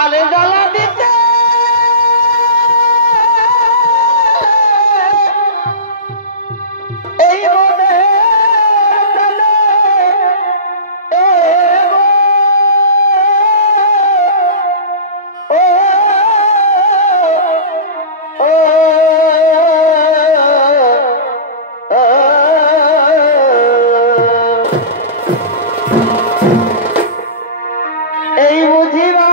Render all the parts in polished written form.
আরে জ্বালা দিতে এই মনে এই বুঝিবা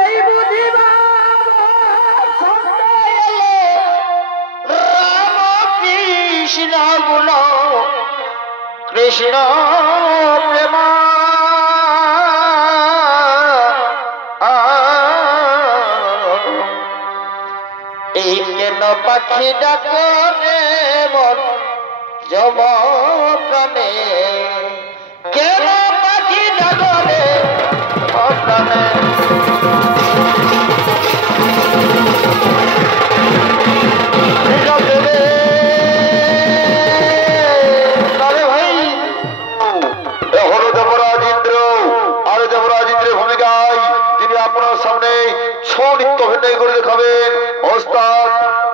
এই বুঝিবা রাম কৃষ্ণ গুণ কৃষ্ণ প্রেম এই কেন পাখি ডাকে মন জম প্রাণে কেন পাখি ডাকে প্রাণে নৃত্য অভিনয় করে দেখাবেন ওস্তাদ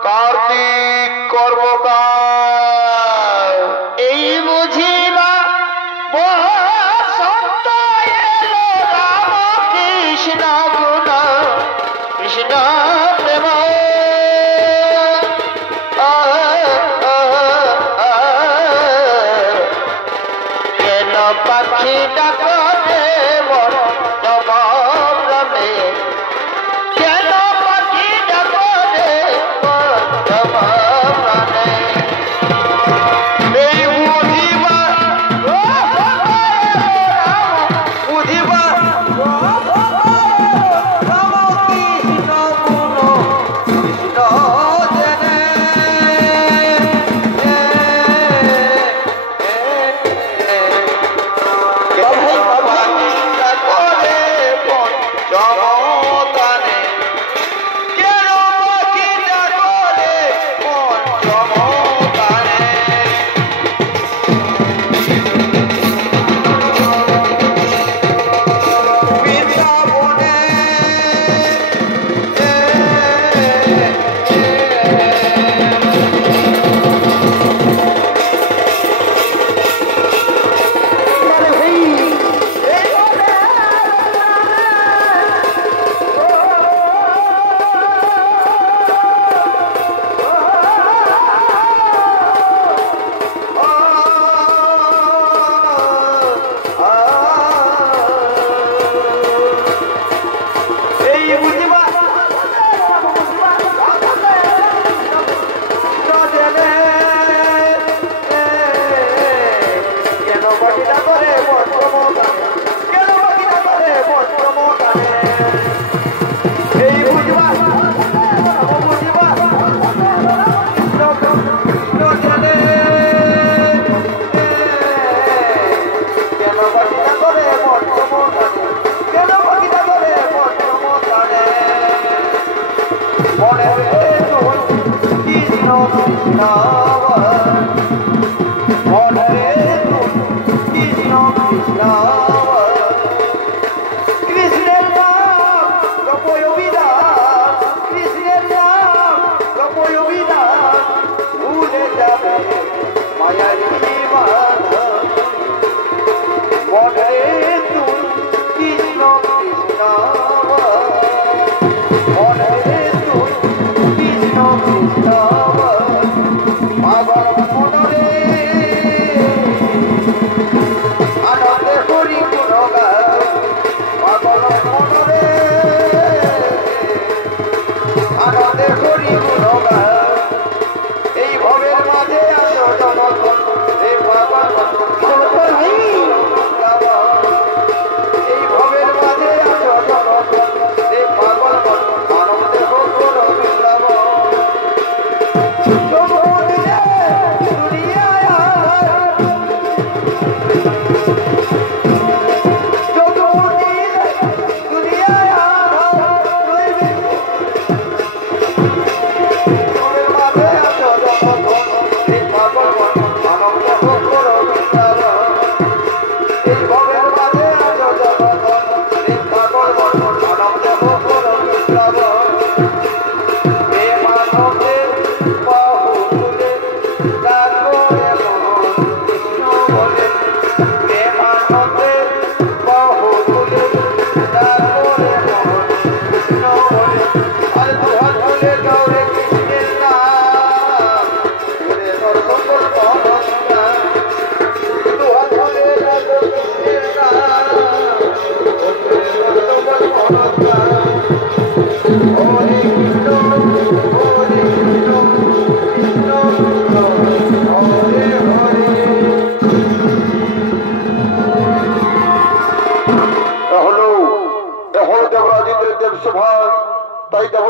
কার্তিক কর্মকার। এই বুঝিবা বসন্ত এলো রাম কৃষ্ণ গুণ কৃষ্ণ প্রেম কেন পাখি ডাকে মন জম প্রাণে কেন পাখি ডাকে মন জম প্রাণে এই বুঝিবা বুঝিবা রাম কৃষ্ণ গুণ কৃষ্ণ জেনে ভাই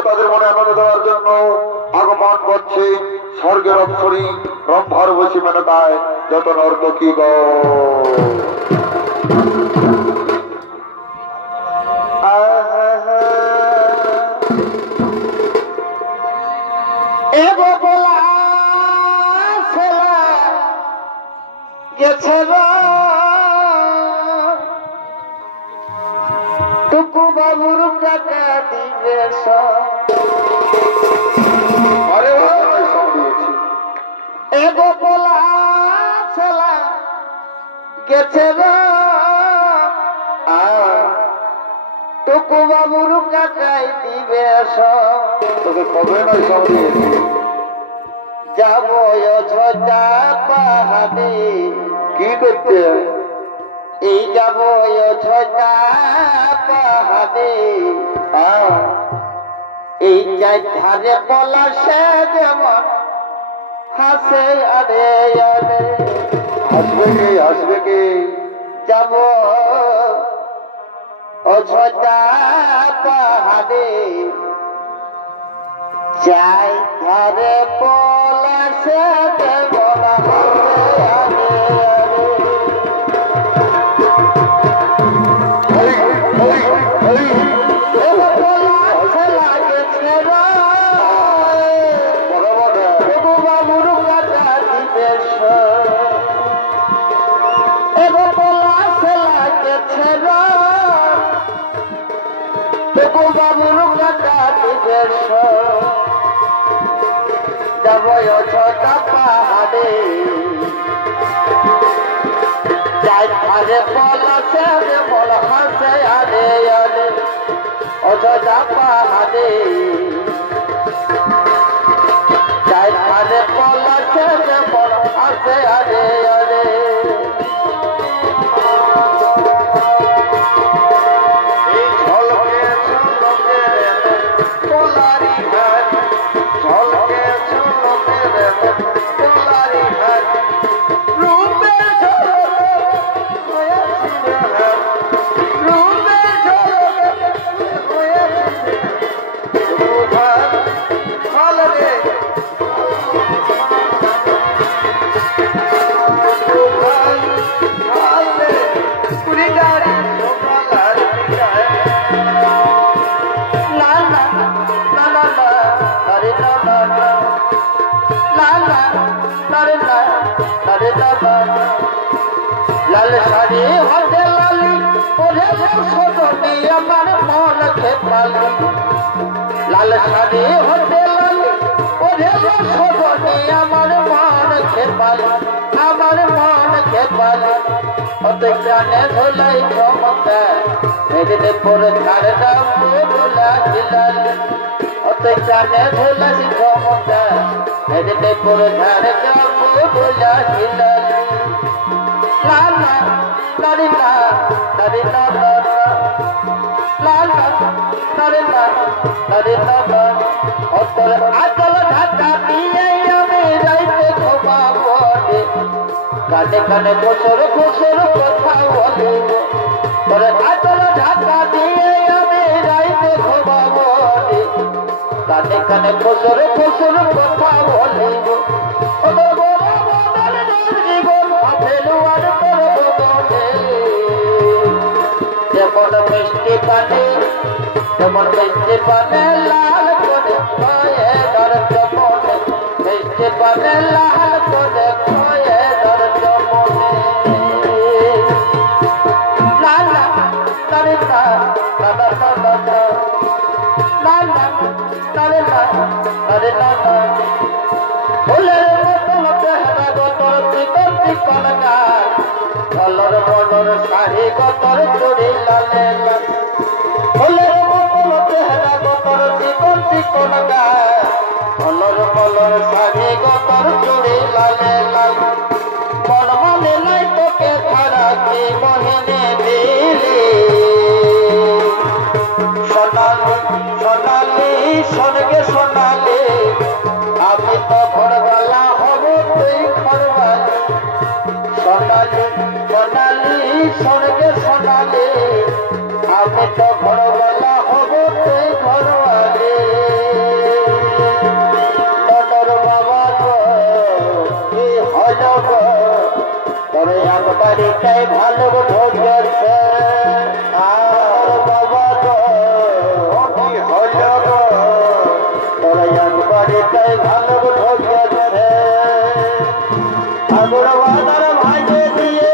তাদের মনে আনন্দ দেওয়ার জন্য আগমন করছে স্বর্গের অক্ষরী রম্ভার বসি মেনকায় যত নর্তকী গ গেছে টুকু বাবুর কাটা দিবে আরে ভাই সব দিয়েছি এগো পোলা ছেলা গেছে টুকু বাবুর কাটাই দিবে তোকে কবে নয় সব দিয়েছি যাব অযোধ্যা পাহাড়ে কি করতে এই যাব অযোধ্যা পাহাড়ে এই যাই ধারে বলা সে যেমন হাসে আরে আরে আসবে কে যাব অযোধ্যা পাহাড়ে যাই ধারে বলা সে যেমন হাসে আরে ছোটা পাহাড়ে যাই ধারে পলাশে বল হাসে আরে আরে অযোধ্যা পাহাড়ে যাই ধারে পলাশে বল হাসে আরে আরে লাল শাড়ি হাতে লালি ওরে সদনে আমার মন খেপালি লাল শাড়ি হাতে লালি ওরে সদনে আমার মন খেপালি আমার মন খেপালি ওতে জানে ধুলাই চমকা মেরে পরে ছাড় দাও ভোলা খিলালি ওতে জানে ধুলাই চমকা মেরে পরে ছাড় দাও ভোলা খিলালি La la la la la la la la la la la la অন্তর আচল ঢাকা দিয়ে আমি যাইতে ক্ষমা বলে কানে কানে কোসর কোসর কথা বলে তোর আচল ঢাকা দিয়ে আমি যাইতে ক্ষমা বলে কানে কানে কোসর কোসর কথা বলে যেমন মিষ্টি পানি যেমন মিষ্টি পানে লাল করে খয়ে ধর জমনে মিষ্টি পানে লাল করে খয়ে ধর জমনে লালা তারে না লালা লালা লালা তারে না তারে না ফুলের মতন চেহারা গতর চিকন চিকন গাছ কলর বলর শাড়ি গতর চুড়ি লালে লাল ফুলের মতন চেহারা গতর চিকন চিকন গাছ কলর বলর শাড়ি গতর চুড়ি লালে লাল মন মনে নাই তোকে ছাড়া কি মহিনে দিলি সোনালি সোনালি সোনগে সোনালি আমি তো ঘরওয়ালা হব তুই ঘরওয়ালি সোনালি সোনালি সোনগে সোনালি আমি তো ঘরওয়ালা হব তুই ঘরওয়ালি বাড়িটাই ভালো ঢোকেছে আর বাবা গো কি হলো গো তোরা এক বাড়িটাই ভালো ঢোকেছে আগুর বাজার ভাঙে দিয়ে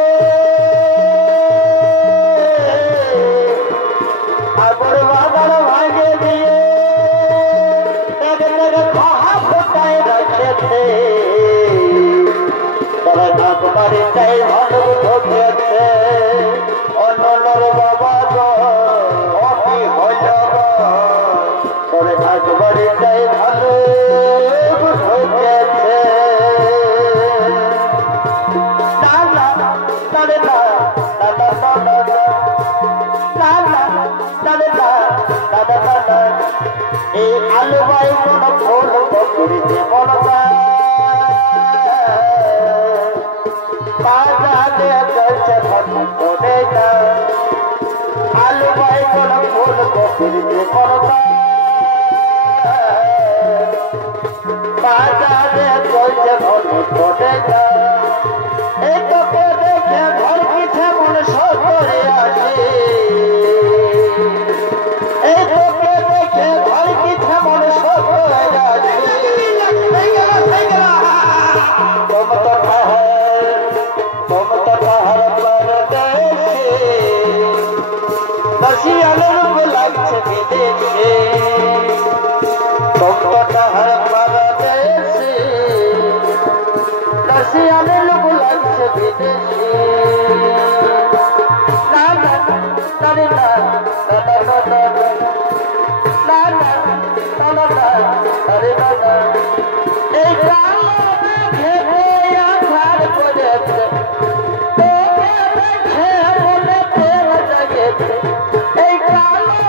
আগুর বাজার ভাঙে দিয়ে খাহা ফোটায় রাখেছে তোরা এক বাড়িটাই ভালো ঢোকেছে অন্যর বাবা গো কি হলো গো তোরা এক বাড়িটাই ভালো ঢোকেছে এই আলু বাইগন ফুল করিতে মনবা বাজারে গেছে ফটে না আলু বাইগন ফুল করিতে মনবা বাজারে গেছে ফটে না এই তোকে দেখে ঘর পিছে মন সরে আসে এই তোকে দেখে ঘর পিছে মন সরে আসে तुम तो ठहर परदेसी नसियालर लागছে বিদেশে तुम तो ठहर परदेसी नसियालर लागছে বিদেশে না না না না না না না আরে না না এই কালো ঘেরে আধার করেছে তোকে দেখে মনে প্রেম জাগেছে এই কালো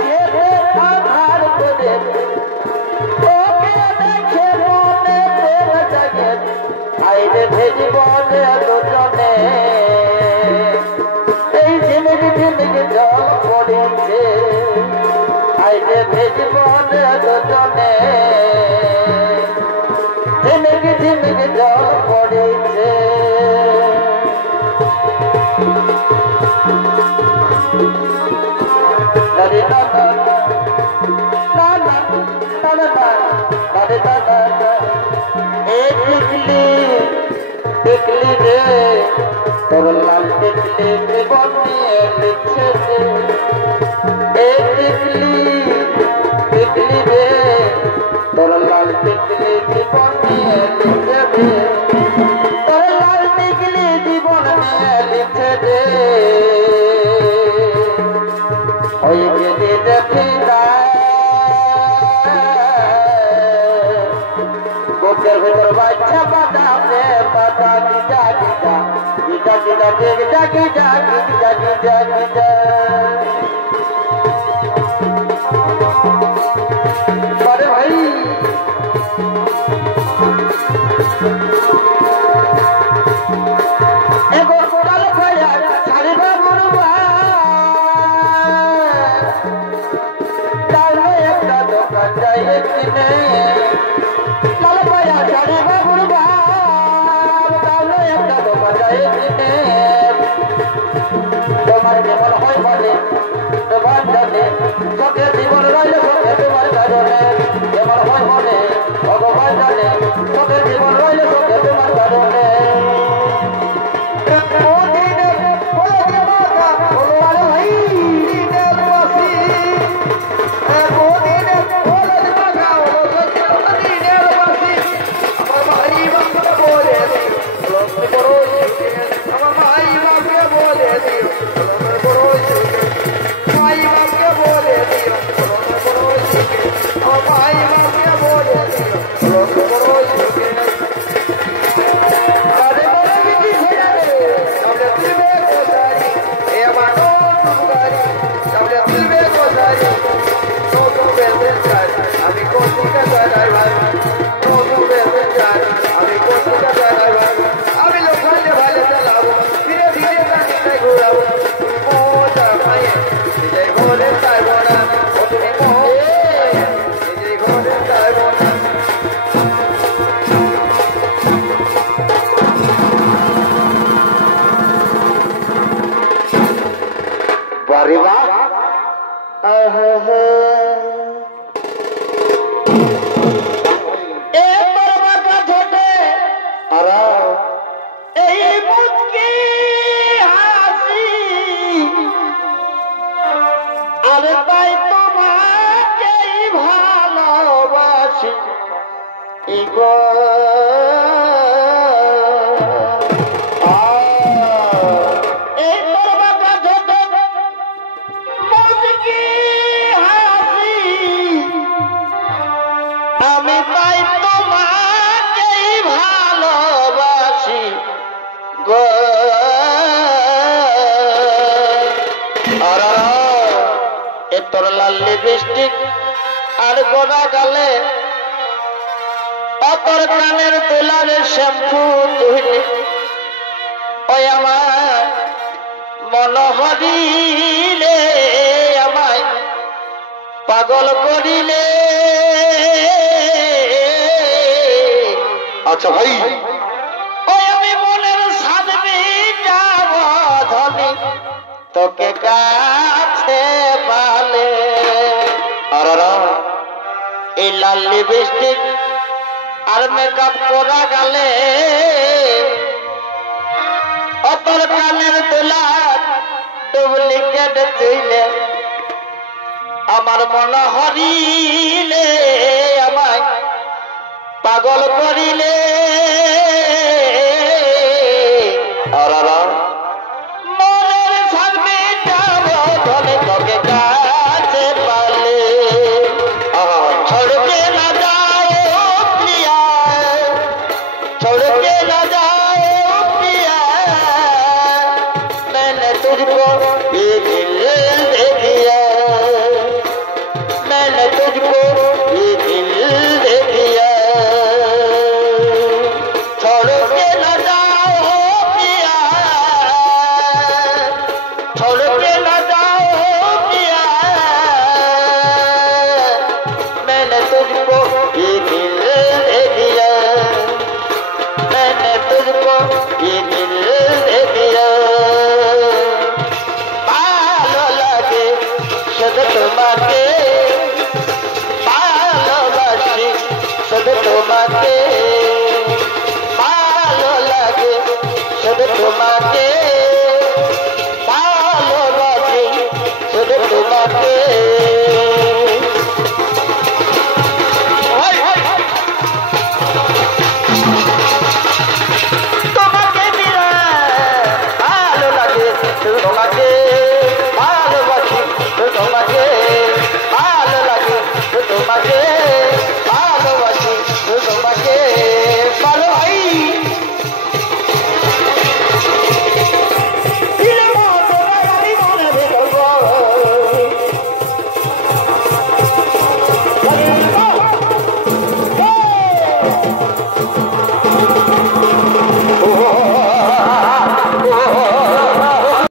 ঘেরে আধার করেছে তোকে দেখে মনে প্রেম জাগেছে আইরে ভেজি বলে দুজনে এই ঝিমিক ঝিমিক জল পড়েছে আইরে ভেজি বলে দুজনে ঝিমিক ঝিমিক জল পড়েছে দাদি দাদা দাদা দাদা দাদি দাদা এ টিকলি টিকলি রে তোর লাল টিকলি জীবন নিয়ে লিখেছে এ টিকলি টিকলি রে তোর লাল টিকলি জীবন নিয়ে লিখেছে তোর লাল টিকলি জীবন নিয়ে লিখেছে ওই গেলে দেখি বুকের ভেতর বাচ্চা বাদামে পাতা Giza Giza Giza Giza Giza Giza Giza Giza Giza আরে ভাই এগো কাল ভাইয়া ছাড়িবা মরবা কাল একটা দোকান যাই কিনে লাল ভাইয়া ছাড়িবা মরবা কাল একটা দোকান যাই কিনে তোমার জীবন হয় বলে তোমার জানে চোখে জীবন রইলে চোখে তোমার কারণে যেমন হয় বলে ভগবান জানে চোখে জীবন রইলে চোখে তোমার কারণে লাল লিপস্টিক আর গোড়া গালে অতর কানের দোলারে শ্যাম্পু তুইলে ওই আমার মন হরিলে আমায় পাগল করিলে। আচ্ছা ভাই, ওই আমি মনের সাধবি যাব ধনি তোকে কাছে পালে। আর এই লাল লিপস্টিক আর মেকআপ করা গালে অপর কানের দোলা ডুপ্লিকেট দিলে আমার মন হরিলে আমায় পাগল করিলে। আর মনের সামনে যাব ধনে তোকে কাছে পালে। छोड़ के न जाओ प्रिया, छोड़ के न जाओ प्रिया, मैंने तुझको ये दिल दे दिया, मैंने तुझको ये दिल दे दिया। छोड़ के न जाओ प्रिया, छोड़ के न जाओ प्रिया, मैंने तुझको ये दिल दे दिया, मैंने तुझको ये दिल दे दिया। ভালো লাগে শুধু তোমাকে, ভালোবাসি শুধু তোমাকে, ভালো লাগে শুধু তোমাকে,